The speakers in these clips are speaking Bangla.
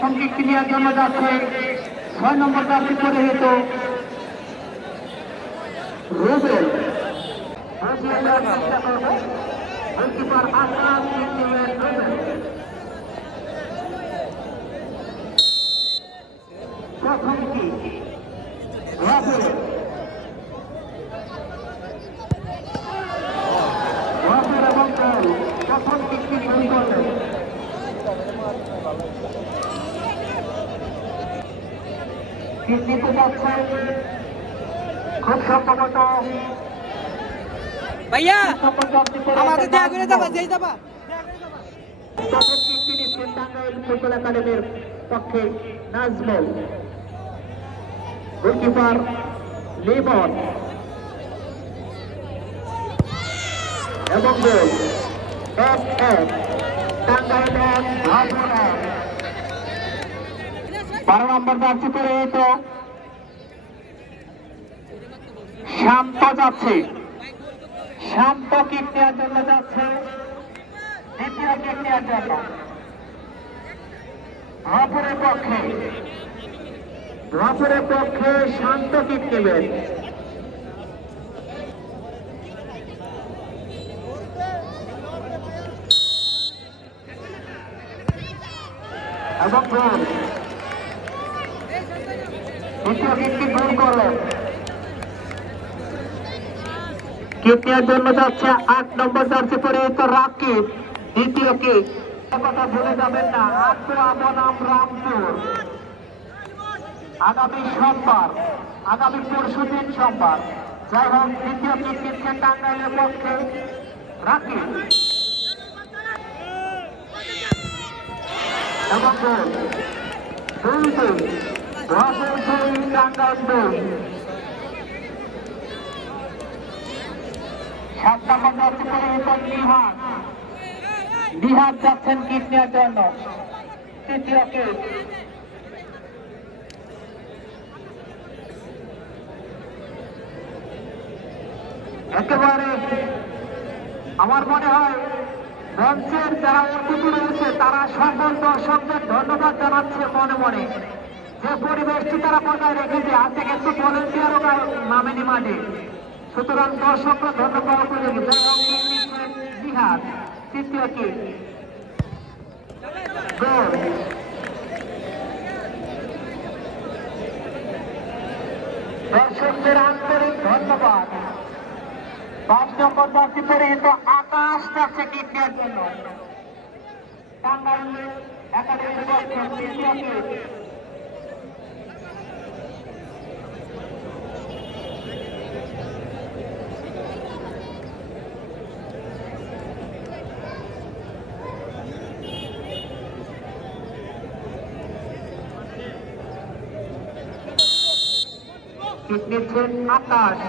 প্রথম কিকটি নেওয়ার জন্য যাচ্ছে 6 নম্বর জার্সি পরিহিত রুবেল। গোলকিপার আশরাফ কিক নেবেন রুবেল। প্রথম কিক রুবেল এবং গোল। প্রথম কিকটি গোল করলেন। কিক নিতে যাচ্ছে খুব সম্ভবত ভাইয়া আমাদের দেখা করে যাবা যেই যাবা। প্রথম কিকটি নিচ্ছেন টাঙ্গাইল ফুটবল একাডেমির পক্ষে নাজমুল। গোলকিপার লিমন এবং গোল 1-1 টাঙ্গাইল 1 ভারপুর 1। 12 নম্বর জার্সি পরিহিত শান্ত যাচ্ছে। শান্ত কিক নেওয়ার জন্য যাচ্ছে দ্বিতীয় কিক নেওয়ার জন্য ভারপুরের পক্ষে শান্ত কিক নেবেন। এবং গোল। দ্বিতীয় কিকটি গোল করলেন। কিক নেওয়ার জন্য যাচ্ছে 8 নম্বর জার্সি পরিহিত রাকিব। দ্বিতীয় কিক। কথা ভুলে যাবেন না, আত্মা বনাম রামপুর আগামী পরশুদিন সোমবার। যাই হোক, দ্বিতীয় কিক নিচ্ছে টাঙ্গাইলের পক্ষে রাকিব এবং গোল। 2-2 টাঙ্গাইল 2। 7 নম্বর জার্সি পরিহিত নিহাদ যাচ্ছেন কিক নেওয়ার জন্য। তৃতীয় কিক। একেবারে আমার মনে হয় মঞ্চের যারা অতিথি রয়েছে তারা সকল দর্শকদের ধন্যবাদ জানাচ্ছে মনে মনে, যে পরিবেশটি তারা বজায় রেখেছে। আজকে কিন্তু ভলেন্টিয়ারও নামেনি মাঠে, সুতরাং দর্শকরা ধন্যবাদ করে নিহাদ। তৃতীয় কিক গোল। দর্শকদের আন্তরিক ধন্যবাদ। 5 নম্বর জার্সি পরিহিত আকাশ যাচ্ছে কিক নেওয়ার জন্য টাঙ্গাইল একাডেমির পক্ষে। তৃতীয় কিক নিচ্ছেন আকাশ।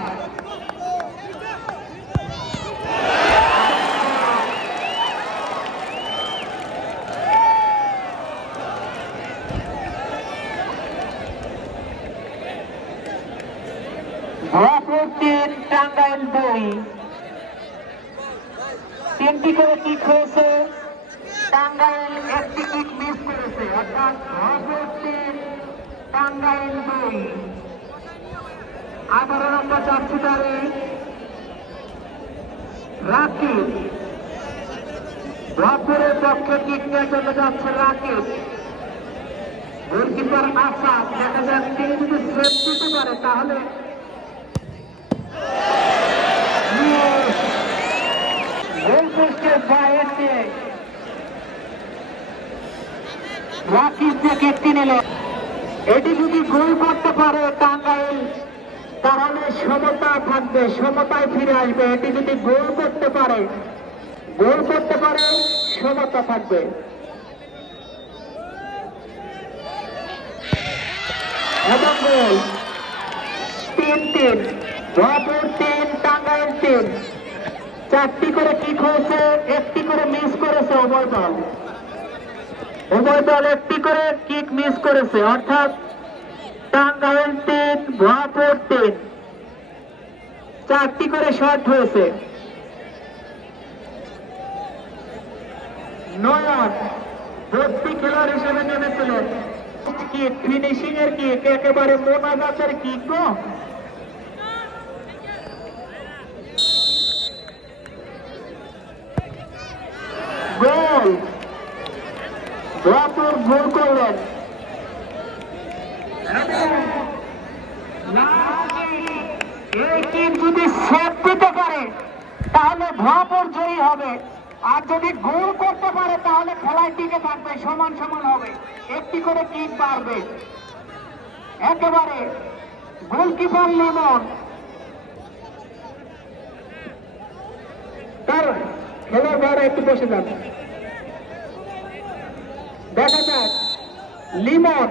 ভারপুর 3 টাঙ্গাইল 2। 3টি করে কিক হয়েছে। টাঙ্গাইল 1টি কিক মিস করেছে, অর্থাৎ ভারপুর 3 টাঙ্গাইল 2। 18 নম্বর জার্সিধারী রাকিব। ভারপুরের পক্ষে কিক নেওয়ার জন্য যাচ্ছে রাকিব। গোলকিপার আসাদ। দেখা যাক তিনি যদি সেভ দিতে পারে তাহলে রাকিব যে কিকটি নিল, এটি যদি গোল করতে পারে টাঙ্গাইল তাহলে সমতা থাকবে, সমতায় ফিরে আসবে। এটি যদি গোল করতে পারে সমতা থাকবে। এবং গোল 3-3 ভারপুর 3 টাঙ্গাইল 3। 4টি করে কিক হয়েছে, 1টি করে মিস করেছে উভয় দল। 1টি করে কিক মিস করেছে, অর্থাৎ টাঙ্গাইল 3 ভারপুর 3। 4টি করে শট হয়েছে। নয়ন ভর্তি খেলোয়াড় হিসেবে নেমেছিলেন। কিক, ফিনিশিং এর কিক, একেবারে মোনাজাতের কিক গো। গোল, ভরপুর গোল করলেন। এই টিম যদি সেট দিতে পারে তাহলে ভরপুর জয়ী হবে, আর যদি গোল করতে পারে তাহলে খেলায় টিকে থাকবে, সমান সমান হবে, একটি করে কিক বাড়বে। একেবারে গোলকিপার লিমন তার খেলোয়াড় একটু বসে যান, দেখা যাক লিমন